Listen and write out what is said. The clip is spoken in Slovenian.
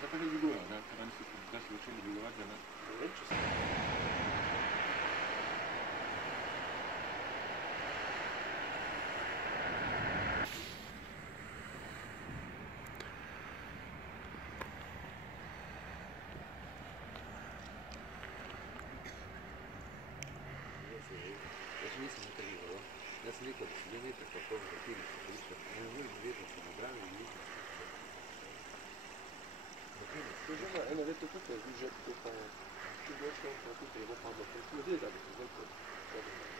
Zakaj se dvigujejo, ne? Kaj niste se začeli dvigovati, da ne? Ne vem, če se... Jaz nisem nekaj videl, jaz sem rekel, da si bil nekaj kako vrtili, ne vem, vedno sem nabrali in nisem. To je že eno leto tukaj, že to pa, če bo šlo, pa tudi je bo padlo, to je tudi, da bi se zdaj